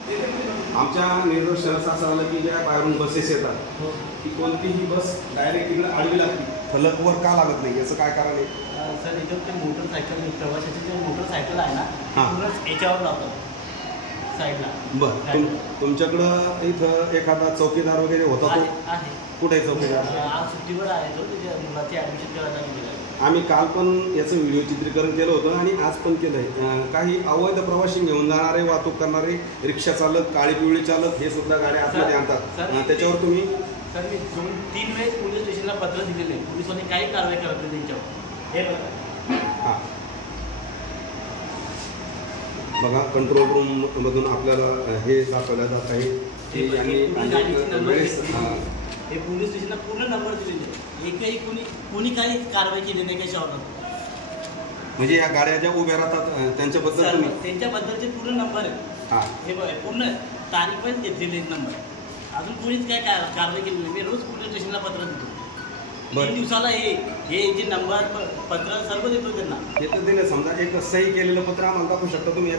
आमच्या निदर्शनास असं आलं की ज्या बाहेरून बसेस येतात की कोणतीही बस डायरेक्ट तिकडे आडवी लागते, फलकवर का लागत नाही, याचं काय कारण आहे? सर याच्यावर ते मोटरसायकल प्रवाशाचे जे मोटरसायकल आहे ना पूर्णच याच्यावर लावतात साईडला. बरं, तुमच्याकडं इथं एखादा चौकीदार वगैरे होता तो? आहे. कुठे चौकीदार? आज सुट्टीवर आहे तो, त्याच्या मुलाची ॲडमिशन करायला गेलेला. आम्ही काल पण याचं व्हिडिओ चित्रीकरण केलं होतं आणि आज पण केलं आहे. काही अवैध प्रवासी घेऊन जाणारे, वाहतूक करणारे, रिक्षा चालक, काळी पिवळी चालक हे सुद्धा गाड्या आतमध्ये आणतात. त्याच्यावर तुम्ही? सर मी 2-3 वेळेस पोलीस स्टेशनला पत्र दिलेलं आहे, पोलिसांनी काही कारवाई करत नाही त्यांच्यावर. हे बघा. हां बघा, कंट्रोल रूममधून आपल्याला हे दाखवलं जात आहे की हे पोलीस स्टेशनला पूर्ण नंबर दिलेले आहे. एकही कोणी काही कारवाई केली नाही कशावर. म्हणजे या गाड्या ज्या उभ्या राहतात त्यांच्याबद्दल तुम्ही? त्यांच्याबद्दलचे पूर्ण नंबर आहे. हां, हे बघा, पूर्ण तारीख पण घेतलेले नंबर. अजून कोणीच काय कारवाई केली नाही. मी रोज पोलीस स्टेशनला पत्र देतो. 3 दिवसाला हे जे नंबर पत्र सर्व देतो त्यांना. हे तर दिलं. समजा एक सही केलेलं पत्र आम्हाला दाखवू शकता तुम्ही?